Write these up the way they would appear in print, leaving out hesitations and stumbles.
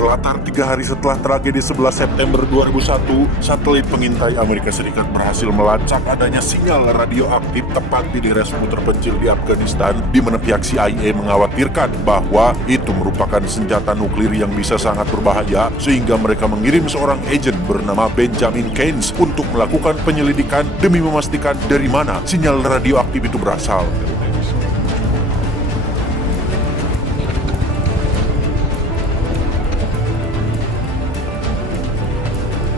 Berlatar 3 hari setelah tragedi 11 September 2001, satelit pengintai Amerika Serikat berhasil melacak adanya sinyal radioaktif tepat di daerah semu terpencil di Afghanistan, di mana pihak CIA mengkhawatirkan bahwa itu merupakan senjata nuklir yang bisa sangat berbahaya, sehingga mereka mengirim seorang agen bernama Benjamin Keynes untuk melakukan penyelidikan demi memastikan dari mana sinyal radioaktif itu berasal.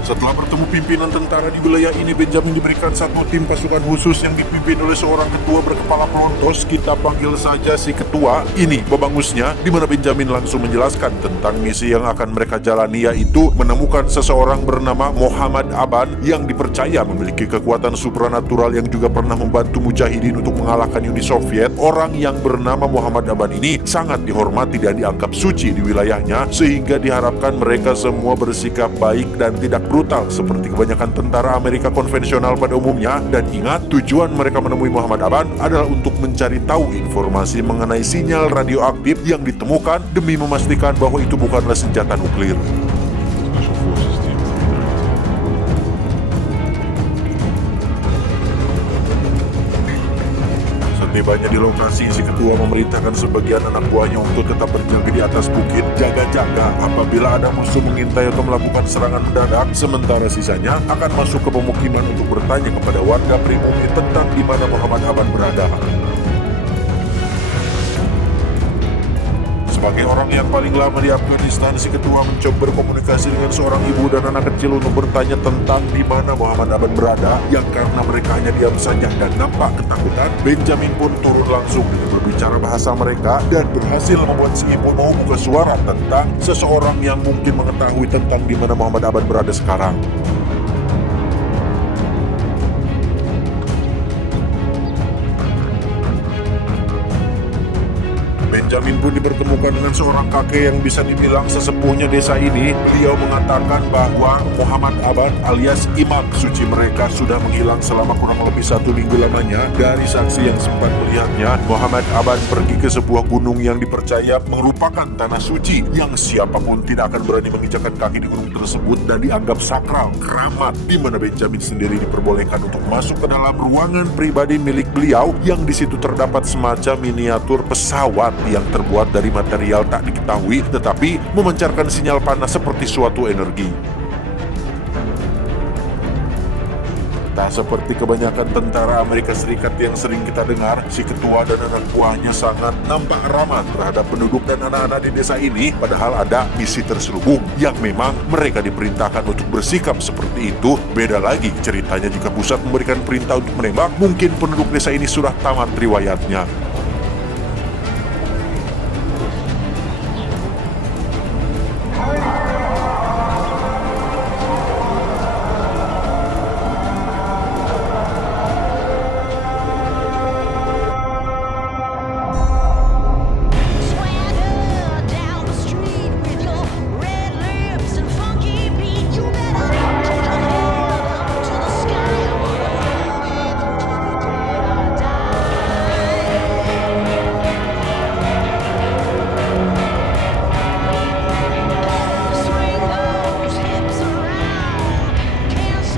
Setelah bertemu pimpinan tentara di wilayah ini, Benjamin diberikan satu tim pasukan khusus yang dipimpin oleh seorang ketua berkepala pelontos. Kita panggil saja si ketua ini babangusnya, di mana Benjamin langsung menjelaskan tentang misi yang akan mereka jalani, yaitu menemukan seseorang bernama Mohamad Aban yang dipercaya memiliki kekuatan supranatural yang juga pernah membantu mujahidin untuk mengalahkan Uni Soviet. Orang yang bernama Mohamad Aban ini sangat dihormati dan dianggap suci di wilayahnya, sehingga diharapkan mereka semua bersikap baik dan tidak brutal seperti kebanyakan tentara Amerika konvensional pada umumnya. Dan ingat, tujuan mereka menemui Mohamad Aban adalah untuk mencari tahu informasi mengenai sinyal radioaktif yang ditemukan demi memastikan bahwa itu bukanlah senjata nuklir. Tibanya di lokasi, si ketua memerintahkan sebagian anak buahnya untuk tetap berjaga di atas bukit, jaga-jaga apabila ada musuh mengintai atau melakukan serangan mendadak. Sementara sisanya akan masuk ke pemukiman untuk bertanya kepada warga pribumi tentang di mana Mohamad Aban berada. Sebagai orang yang paling lama di Afghanistan, si ketua mencoba berkomunikasi dengan seorang ibu dan anak kecil untuk bertanya tentang di mana Mohamad Aban berada. Yang karena mereka hanya diam saja dan nampak ketakutan, Benjamin pun turun langsung dengan berbicara bahasa mereka dan berhasil membuat si ibu mau buka suara tentang seseorang yang mungkin mengetahui tentang di mana Mohamad Aban berada sekarang. Benjamin pun dipertemukan dengan seorang kakek yang bisa dibilang sesepuhnya desa ini. Beliau mengatakan bahwa Mohamad Aban alias imam suci mereka sudah menghilang selama kurang lebih 1 minggu lamanya. Dari saksi yang sempat melihatnya, Mohamad Aban pergi ke sebuah gunung yang dipercaya merupakan tanah suci yang siapapun tidak akan berani menginjakkan kaki di gunung tersebut dan dianggap sakral, keramat, di mana Benjamin sendiri diperbolehkan untuk masuk ke dalam ruangan pribadi milik beliau yang di situ terdapat semacam miniatur pesawat yang terbuat dari material tak diketahui tetapi memancarkan sinyal panas seperti suatu energi. Tak seperti kebanyakan tentara Amerika Serikat yang sering kita dengar, si ketua dan anak buahnya sangat nampak ramah terhadap penduduk dan anak-anak di desa ini, padahal ada misi terselubung yang memang mereka diperintahkan untuk bersikap seperti itu. Beda lagi ceritanya jika pusat memberikan perintah untuk menembak, mungkin penduduk desa ini sudah tamat riwayatnya.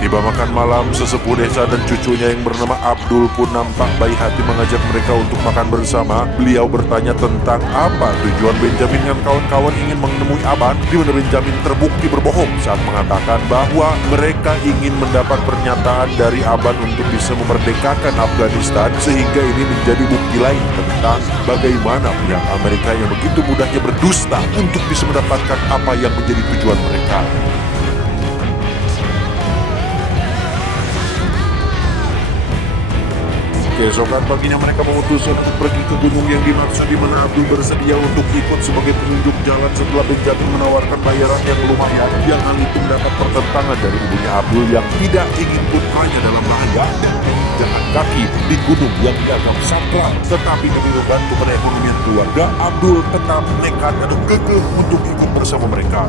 Tiba makan malam, sesepuh desa dan cucunya yang bernama Abdul pun nampak baik hati mengajak mereka untuk makan bersama. Beliau bertanya tentang apa tujuan Benjamin dan kawan-kawan ingin menemui Aban, di mana Benjamin terbukti berbohong saat mengatakan bahwa mereka ingin mendapat pernyataan dari Aban untuk bisa memerdekakan Afghanistan, sehingga ini menjadi bukti lain tentang bagaimana pihak Amerika yang begitu mudahnya berdusta untuk bisa mendapatkan apa yang menjadi tujuan mereka. Keesokan paginya mereka memutuskan untuk pergi ke gunung yang dimaksud, di mana Abdul bersedia untuk ikut sebagai penunjuk jalan setelah Benjamin menawarkan bayaran yang lumayan. Yang hal itu mendapat pertentangan dari ibunya Abdul yang tidak ingin putranya dalam bahaya dan menginjakkan kaki di gunung yang dianggap sakral. Tetapi demi membantu perekonomian keluarga, Abdul tetap nekat atau kekeh untuk ikut bersama mereka.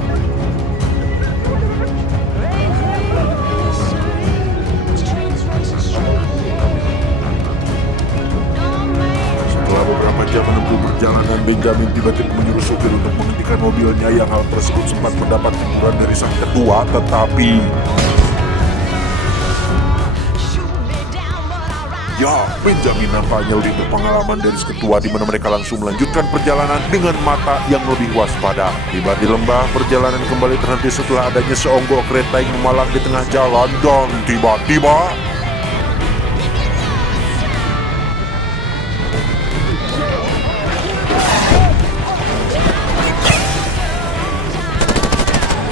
beberapa jam menempuh perjalanan, Benjamin tiba-tiba menyuruh supir untuk menghentikan mobilnya. Yang hal tersebut sempat mendapat teguran dari sang ketua, tetapi ya, Benjamin nampaknya lebih berpengalaman dari si ketua, di mana mereka langsung melanjutkan perjalanan dengan mata yang lebih waspada. Tiba di lembah, perjalanan kembali terhenti setelah adanya seonggok kereta yang memalang di tengah jalan, dan tiba-tiba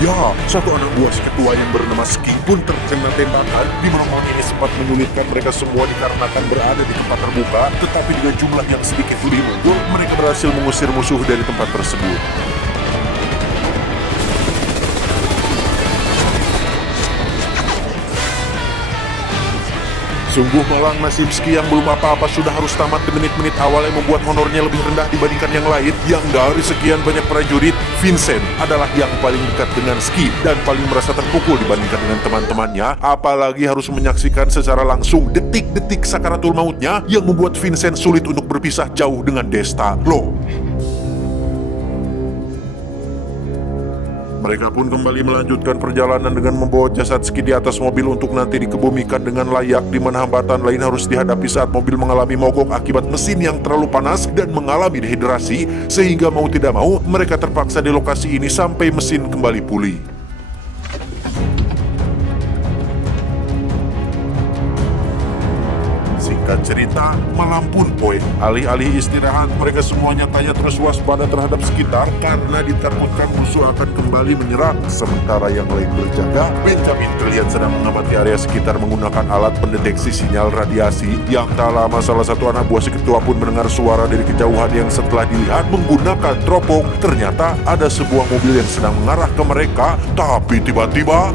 ya, satu anak buah si ketua yang bernama Ski pun terkena tembakan, di mana orang ini sempat menyulitkan mereka semua dikarenakan berada di tempat terbuka. Tetapi dengan jumlah yang sedikit lebih mundur, mereka berhasil mengusir musuh dari tempat tersebut. Sungguh malang nasib Ski yang belum apa-apa sudah harus tamat di menit-menit awal, yang membuat honornya lebih rendah dibandingkan yang lain. Yang dari sekian banyak prajurit, Vincent adalah yang paling dekat dengan Ski dan paling merasa terpukul dibandingkan dengan teman-temannya. Apalagi harus menyaksikan secara langsung detik-detik sakaratul mautnya, yang membuat Vincent sulit untuk berpisah jauh dengan Desta. Loh, mereka pun kembali melanjutkan perjalanan dengan membawa jasad Ski di atas mobil untuk nanti dikebumikan dengan layak, di mana hambatan lain harus dihadapi saat mobil mengalami mogok akibat mesin yang terlalu panas dan mengalami dehidrasi, sehingga mau tidak mau mereka terpaksa di lokasi ini sampai mesin kembali pulih. Singkat cerita, malam pun poe. Alih-alih istirahat, mereka semuanya tanya terus waspada terhadap sekitar karena ditakutkan musuh akan kembali menyerang. Sementara yang lain berjaga, Benjamin terlihat sedang mengamati area sekitar menggunakan alat pendeteksi sinyal radiasi. Yang tak lama salah satu anak buah si ketua pun mendengar suara dari kejauhan, yang setelah dilihat menggunakan teropong, ternyata ada sebuah mobil yang sedang mengarah ke mereka. Tapi tiba-tiba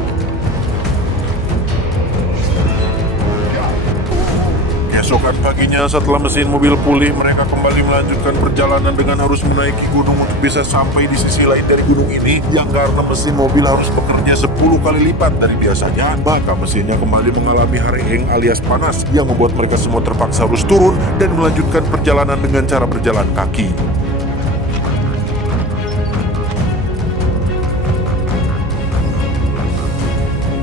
keesokan paginya, setelah mesin mobil pulih, mereka kembali melanjutkan perjalanan dengan harus menaiki gunung untuk bisa sampai di sisi lain dari gunung ini, yang karena mesin mobil harus bekerja 10 kali lipat dari biasanya, maka mesinnya kembali mengalami hareng alias panas, yang membuat mereka semua terpaksa harus turun dan melanjutkan perjalanan dengan cara berjalan kaki.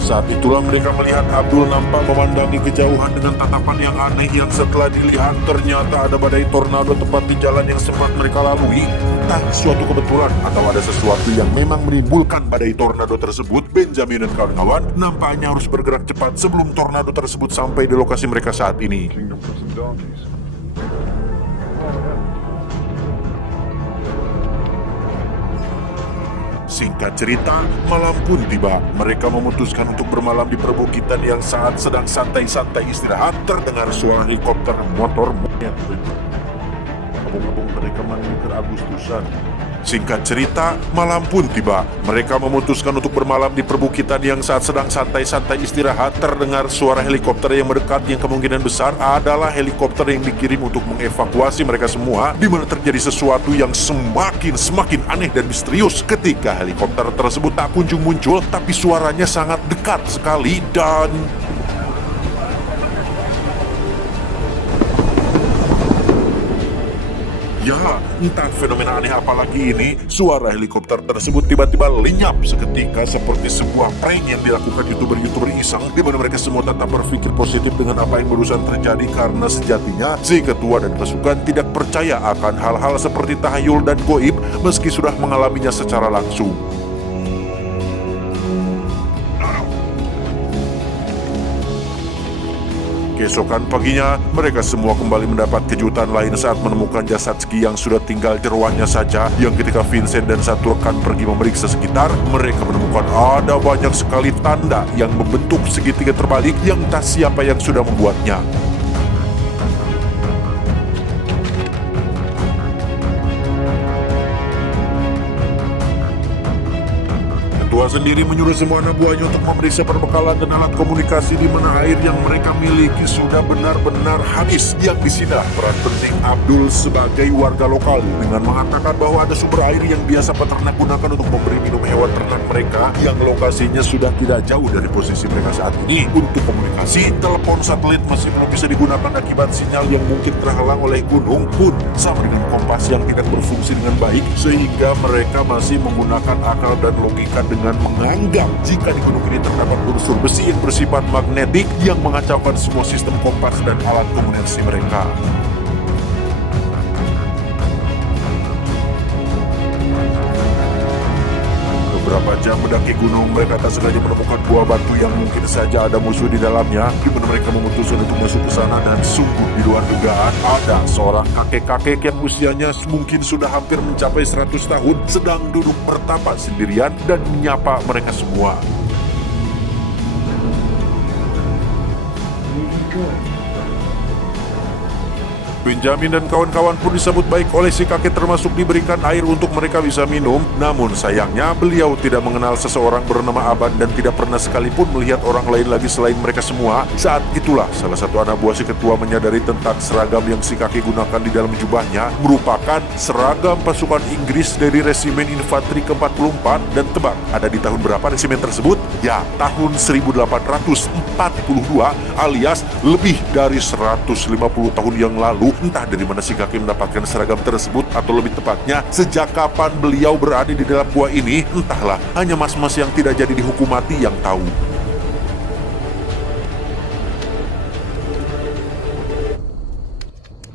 Saat itulah mereka melihat Abdul nampak memandangi kejauhan dengan tatapan yang aneh, yang setelah dilihat ternyata ada badai tornado tepat di jalan yang sempat mereka lalui. Entah suatu kebetulan atau ada sesuatu yang memang menimbulkan badai tornado tersebut, Benjamin dan kawan-kawan nampaknya harus bergerak cepat sebelum tornado tersebut sampai di lokasi mereka saat ini. Singkat cerita, malam pun tiba. Mereka memutuskan untuk bermalam di perbukitan, yang saat sedang santai-santai istirahat terdengar suara helikopter motor monyet. Abung-abung mereka mandi Agustusan. Singkat cerita, malam pun tiba. Mereka memutuskan untuk bermalam di perbukitan, yang saat sedang santai-santai istirahat terdengar suara helikopter yang mendekat, yang kemungkinan besar adalah helikopter yang dikirim untuk mengevakuasi mereka semua, di mana terjadi sesuatu yang semakin aneh dan misterius ketika helikopter tersebut tak kunjung muncul, tapi suaranya sangat dekat sekali. Dan ya, entah fenomena aneh apa lagi ini, suara helikopter tersebut tiba-tiba lenyap seketika seperti sebuah prank yang dilakukan youtuber-youtuber iseng, di mana mereka semua tetap berpikir positif dengan apa yang barusan terjadi, karena sejatinya si ketua dan pasukan tidak percaya akan hal-hal seperti tahayul dan goib meski sudah mengalaminya secara langsung. Keesokan paginya, mereka semua kembali mendapat kejutan lain saat menemukan jasad Ski yang sudah tinggal jeroannya saja, yang ketika Vincent dan satu rekan pergi memeriksa sekitar, mereka menemukan ada banyak sekali tanda yang membentuk segitiga terbalik, yang entah siapa yang sudah membuatnya. Ketua Ketua sendiri menyuruh semua anak buahnya untuk memeriksa perbekalan dan alat komunikasi di mana air yang mereka miliki sudah benar-benar habis. Yang disinilah peran penting Abdul sebagai warga lokal dengan mengatakan bahwa ada sumber air yang biasa peternak gunakan untuk memberi minum hewan ternak mereka yang lokasinya sudah tidak jauh dari posisi mereka saat ini. Untuk komunikasi, telepon satelit masih belum bisa digunakan akibat sinyal yang mungkin terhalang oleh gunung pun sama dengan kompas yang tidak berfungsi dengan baik, sehingga mereka masih menggunakan akal dan logika dengan menganggap jika di gunung ini terdapat unsur besi yang bersifat magnetik yang mengacaukan semua sistem kompas dan alat komunikasi mereka. Beberapa jam mendaki gunung, mereka tak sengaja menemukan buah batu yang mungkin saja ada musuh di dalamnya. Di mana mereka memutuskan untuk masuk ke sana dan sungguh di luar dugaan ada seorang kakek-kakek yang usianya mungkin sudah hampir mencapai 100 tahun sedang duduk bertapa sendirian dan menyapa mereka semua. Benjamin dan kawan-kawan pun disambut baik oleh si kakek, termasuk diberikan air untuk mereka bisa minum. Namun sayangnya beliau tidak mengenal seseorang bernama Aban dan tidak pernah sekalipun melihat orang lain lagi selain mereka semua. Saat itulah salah satu anak buah si ketua menyadari tentang seragam yang si kakek gunakan di dalam jubahnya merupakan seragam pasukan Inggris dari Resimen Infanteri ke-44. Dan tebak, ada di tahun berapa resimen tersebut? Ya, tahun 1842 alias lebih dari 150 tahun yang lalu. Entah dari mana si kakek mendapatkan seragam tersebut, atau lebih tepatnya sejak kapan beliau berada di dalam gua ini, entahlah, hanya mas-mas yang tidak jadi dihukum mati yang tahu.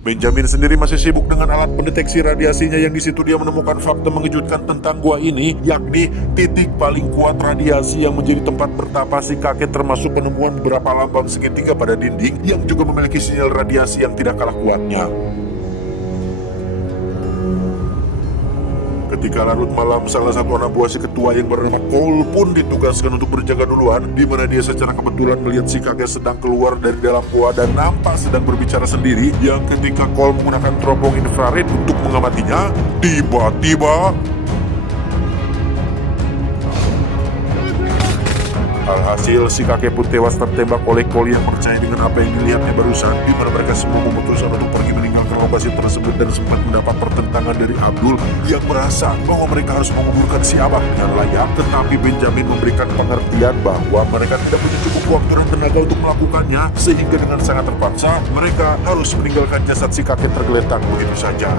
Benjamin sendiri masih sibuk dengan alat pendeteksi radiasinya yang di situ dia menemukan fakta mengejutkan tentang gua ini, yakni titik paling kuat radiasi yang menjadi tempat bertapa si kakek, termasuk penemuan beberapa lambang segitiga pada dinding yang juga memiliki sinyal radiasi yang tidak kalah kuatnya. Ketika larut malam, salah satu anak buah si ketua yang bernama Cole pun ditugaskan untuk berjaga duluan, di mana dia secara kebetulan melihat si kakek sedang keluar dari dalam gua dan nampak sedang berbicara sendiri. Yang ketika Cole menggunakan teropong infrared untuk mengamatinya, tiba-tiba alhasil si kakek pun tewas tertembak oleh Cole yang percaya dengan apa yang dilihatnya barusan, di mana mereka semua memutuskan untuk pergi meninggalkan lokasi tersebut dan sempat mendapat pertentangan dari Abdul yang merasa bahwa mereka harus menguburkan si Abah dengan layak. Tetapi Benjamin memberikan pengertian bahwa mereka tidak punya cukup waktu dan tenaga untuk melakukannya, sehingga dengan sangat terpaksa mereka harus meninggalkan jasad si kakek tergeletak begitu saja.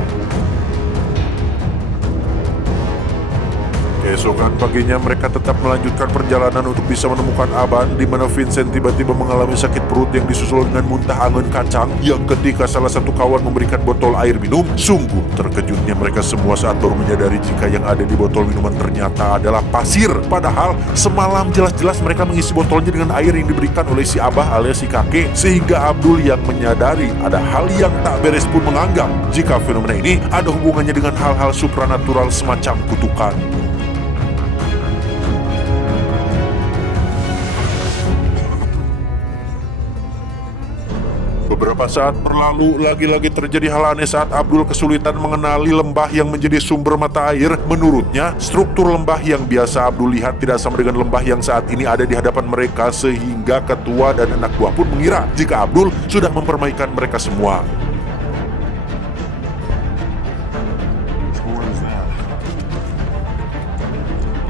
Keesokan paginya mereka tetap melanjutkan perjalanan untuk bisa menemukan Aban, di mana Vincent tiba-tiba mengalami sakit perut yang disusul dengan muntah angin kacang. Yang ketika salah satu kawan memberikan botol air minum, sungguh terkejutnya mereka semua saat baru menyadari jika yang ada di botol minuman ternyata adalah pasir. Padahal semalam jelas-jelas mereka mengisi botolnya dengan air yang diberikan oleh si Abah alias si kakek, sehingga Abdul yang menyadari ada hal yang tak beres pun menganggap jika fenomena ini ada hubungannya dengan hal-hal supranatural semacam kutukan. Beberapa saat berlalu, lagi-lagi terjadi hal aneh saat Abdul kesulitan mengenali lembah yang menjadi sumber mata air. Menurutnya, struktur lembah yang biasa Abdul lihat tidak sama dengan lembah yang saat ini ada di hadapan mereka, sehingga ketua dan anak buah pun mengira jika Abdul sudah mempermainkan mereka semua.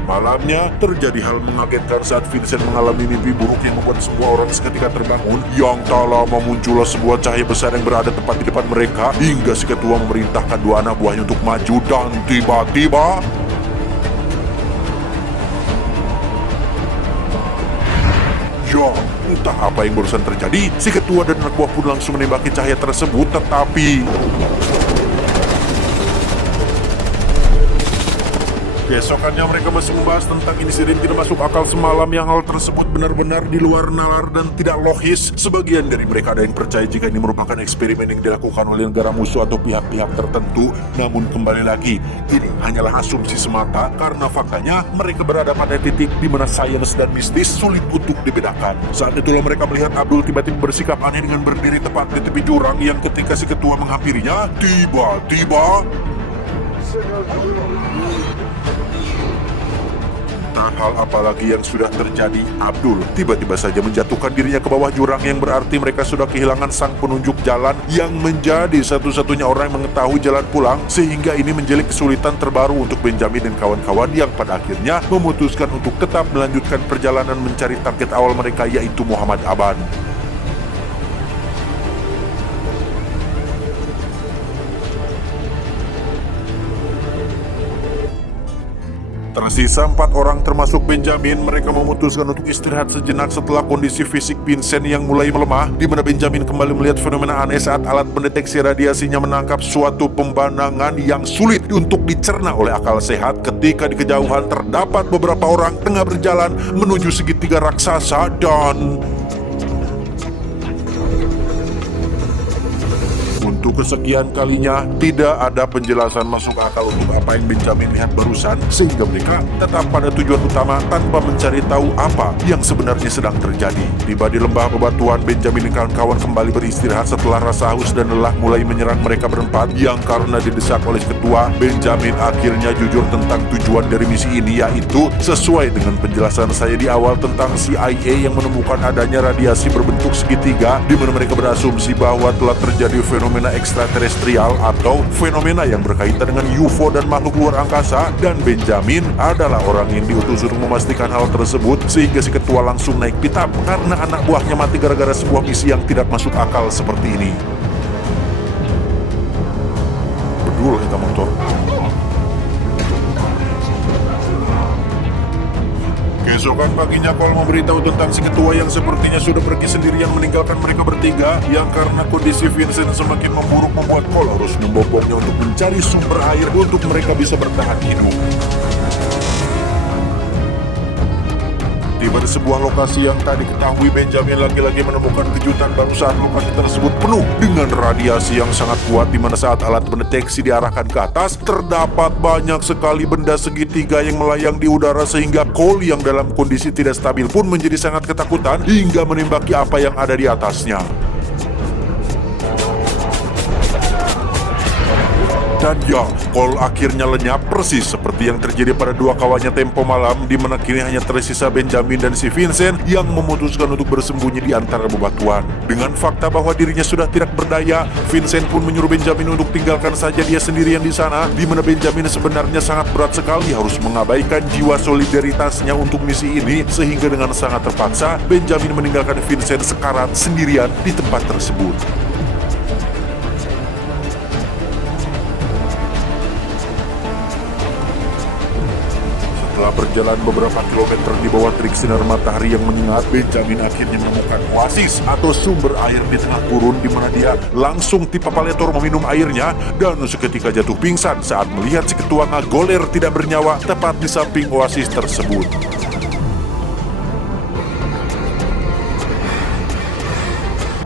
Malamnya, terjadi hal mengagetkan saat Vincent mengalami mimpi buruk yang membuat semua orang seketika terbangun. Yang tak lama muncullah sebuah cahaya besar yang berada tepat di depan mereka, hingga si ketua memerintahkan dua anak buahnya untuk maju, dan tiba-tiba ya, entah apa yang barusan terjadi, si ketua dan anak buah pun langsung menembaki cahaya tersebut, tetapi keesokannya mereka masih membahas tentang insiden tidak masuk akal semalam, yang hal tersebut benar-benar di luar nalar dan tidak logis. Sebagian dari mereka ada yang percaya jika ini merupakan eksperimen yang dilakukan oleh negara musuh atau pihak-pihak tertentu. Namun kembali lagi, ini hanyalah asumsi semata karena faktanya mereka berada pada titik di mana sains dan mistis sulit untuk dibedakan. Saat itulah mereka melihat Abdul tiba-tiba bersikap aneh dengan berdiri tepat di tepi jurang, yang ketika si ketua menghampirinya, tiba-tiba entah hal apalagi yang sudah terjadi. Abdul tiba-tiba saja menjatuhkan dirinya ke bawah jurang, yang berarti mereka sudah kehilangan sang penunjuk jalan yang menjadi satu-satunya orang yang mengetahui jalan pulang, sehingga ini menjadi kesulitan terbaru untuk Benjamin dan kawan-kawan yang pada akhirnya memutuskan untuk tetap melanjutkan perjalanan mencari target awal mereka, yaitu Muhammad Aban. Tersisa 4 orang termasuk Benjamin. Mereka memutuskan untuk istirahat sejenak setelah kondisi fisik Vincent yang mulai melemah, di mana Benjamin kembali melihat fenomena aneh saat alat pendeteksi radiasinya menangkap suatu pembanangan yang sulit untuk dicerna oleh akal sehat ketika di kejauhan terdapat beberapa orang tengah berjalan menuju segitiga raksasa dan untuk kesekian kalinya tidak ada penjelasan masuk akal untuk apa yang Benjamin lihat barusan, sehingga mereka tetap pada tujuan utama tanpa mencari tahu apa yang sebenarnya sedang terjadi. Tiba di lembah bebatuan, Benjamin dan kawan-kawan kembali beristirahat setelah rasa haus dan lelah mulai menyerang mereka berempat, yang karena didesak oleh ketua, Benjamin akhirnya jujur tentang tujuan dari misi ini, yaitu sesuai dengan penjelasan saya di awal tentang CIA yang menemukan adanya radiasi berbentuk segitiga, di mana mereka berasumsi bahwa telah terjadi fenomena ekstraterestrial atau fenomena yang berkaitan dengan UFO dan makhluk luar angkasa, dan Benjamin adalah orang yang diutus untuk memastikan hal tersebut, sehingga si ketua langsung naik pitam karena anak buahnya mati gara-gara sebuah misi yang tidak masuk akal seperti ini. Bedul kita motor. Keesokan paginya, Cole memberitahu tentang si ketua yang sepertinya sudah pergi sendirian meninggalkan mereka bertiga, yang karena kondisi Vincent semakin memburuk membuat Cole harus memboboknya untuk mencari sumber air untuk mereka bisa bertahan hidup. Tiba di sebuah lokasi yang tak diketahui, Benjamin lagi-lagi menemukan kejutan baru saat lokasi tersebut penuh dengan radiasi yang sangat kuat, di mana saat alat pendeteksi diarahkan ke atas, terdapat banyak sekali benda segitiga yang melayang di udara, sehingga Cole yang dalam kondisi tidak stabil pun menjadi sangat ketakutan hingga menembaki apa yang ada di atasnya. Dan ya, Cole akhirnya lenyap persis seperti yang terjadi pada dua kawannya tempo malam, di mana kini hanya tersisa Benjamin dan si Vincent yang memutuskan untuk bersembunyi di antara bebatuan. Dengan fakta bahwa dirinya sudah tidak berdaya, Vincent pun menyuruh Benjamin untuk tinggalkan saja dia sendirian di sana, di mana Benjamin sebenarnya sangat berat sekali harus mengabaikan jiwa solidaritasnya untuk misi ini, sehingga dengan sangat terpaksa Benjamin meninggalkan Vincent sekarat sendirian di tempat tersebut. Setelah berjalan beberapa kilometer di bawah terik sinar matahari yang menyengat, Benjamin akhirnya menemukan oasis atau sumber air di tengah gurun, di mana dia langsung tipe paletor meminum airnya dan seketika jatuh pingsan saat melihat si ketua Ngagoler tidak bernyawa tepat di samping oasis tersebut.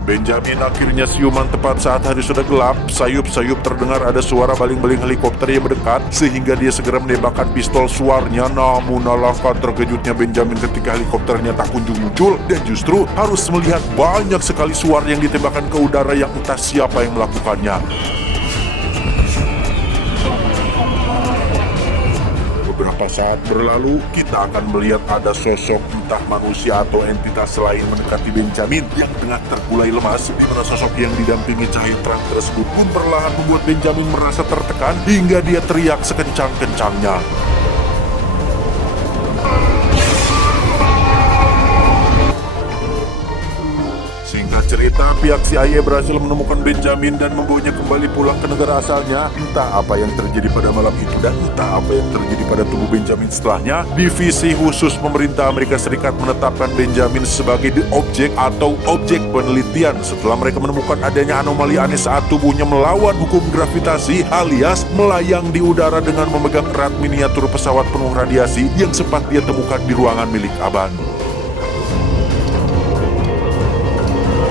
Benjamin akhirnya siuman tepat saat hari sudah gelap. Sayup-sayup terdengar ada suara baling-baling helikopter yang mendekat, sehingga dia segera menembakkan pistol suarnya. Namun alangkah terkejutnya Benjamin ketika helikopternya tak kunjung muncul, dan justru harus melihat banyak sekali suara yang ditembakkan ke udara yang entah siapa yang melakukannya. Beberapa saat berlalu, kita akan melihat ada sosok entah manusia atau entitas lain mendekati Benjamin yang tengah terkulai lemas, di mana sosok yang didampingi cahaya terang tersebut pun perlahan membuat Benjamin merasa tertekan hingga dia teriak sekencang-kencangnya. Singkat cerita, pihak CIA berhasil menemukan Benjamin dan membawanya kembali pulang ke negara asalnya. Entah apa yang terjadi pada malam itu dan entah apa yang terjadi pada tubuh Benjamin setelahnya, Divisi Khusus Pemerintah Amerika Serikat menetapkan Benjamin sebagai the object atau objek penelitian setelah mereka menemukan adanya anomali aneh saat tubuhnya melawan hukum gravitasi, alias melayang di udara dengan memegang erat miniatur pesawat penuh radiasi yang sempat dia temukan di ruangan milik Aban.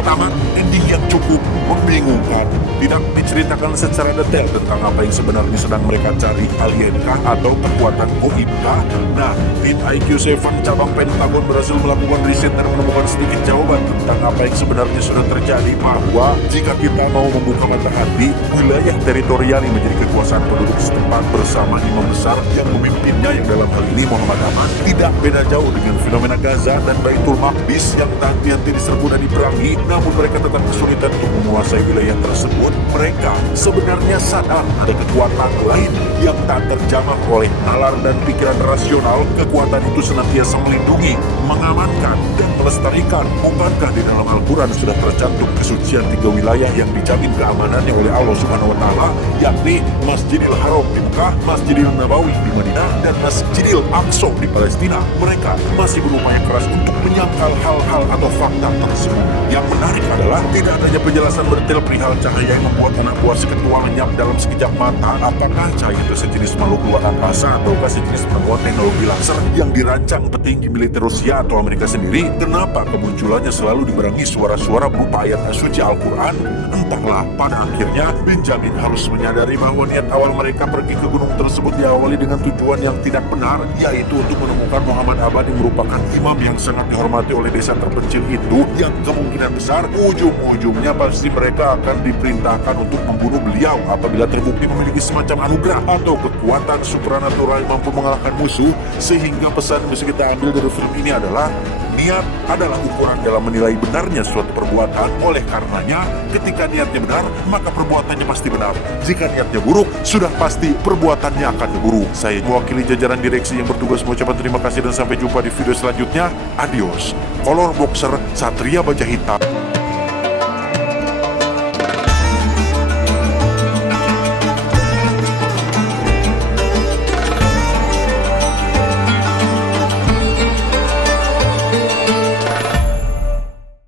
Tamat. ending yang cukup membingungkan. Tidak diceritakan secara detail tentang apa yang sebenarnya sedang mereka cari, alienkah atau kekuatan goibkah. Nah, tim IQ7 cabang Pentagon berhasil melakukan riset dan menemukan sedikit jawaban tentang apa yang sebenarnya sudah terjadi, bahwa jika kita mau membuka mata hati, wilayah teritorial yang menjadi kekuasaan penduduk setempat bersama imam besar yang memimpinnya, yang dalam hal ini Muhammad Aman, tidak beda jauh dengan fenomena Gaza dan Baitul Maqdis yang tak henti diserbu dan diperangi, namun mereka tetap kesulitan untuk menguasai wilayah tersebut. Mereka sebenarnya sadar ada kekuatan lain yang tak terjamah oleh nalar dan pikiran rasional. Kekuatan itu senantiasa melindungi, mengamankan, dan melestarikan. Bukankah di dalam Al-Quran sudah tercantum kesucian 3 wilayah yang dijamin keamanannya oleh Allah Subhanahu wa Ta'ala, yakni Masjidil Haram di Mekah, Masjidil Nabawi di Madinah, dan Masjidil Aqsa di Palestina. Mereka masih berupaya keras untuk menyangkal hal-hal atau fakta tersebut. Yang menarik adalah tidak adanya penjelasan detail perihal cahaya yang membuat anak buah si ketua lenyap dalam sekejap mata. Apakah cahaya itu sejenis makhluk luar angkasa ataukah sejenis penemuan teknologi laser yang dirancang petinggi militer Rusia atau Amerika sendiri? Kenapa kemunculannya selalu dibarengi suara-suara berupa ayat suci Al-Quran? Entahlah, pada akhirnya Benjamin harus menyadari bahwa niat awal mereka pergi ke gunung tersebut diawali dengan tujuan yang tidak benar, yaitu untuk menemukan Muhammad Aman yang merupakan imam yang sangat dihormati oleh desa terpencil itu, yang kemungkinan besar ujung-ujungnya pasti mereka akan diperintahkan untuk membunuh beliau apabila terbukti memiliki semacam anugerah atau kekuatan supranatural yang mampu mengalahkan musuh. Sehingga pesan yang bisa kita ambil dari film ini adalah niat adalah ukuran dalam menilai benarnya suatu perbuatan. Oleh karenanya, ketika niatnya benar, maka perbuatannya pasti benar. Jika niatnya buruk, sudah pasti perbuatannya akan buruk. Saya mewakili jajaran direksi yang bertugas mengucapkan terima kasih dan sampai jumpa di video selanjutnya. Adios. Kolor Boxer Satria Baja Hitam.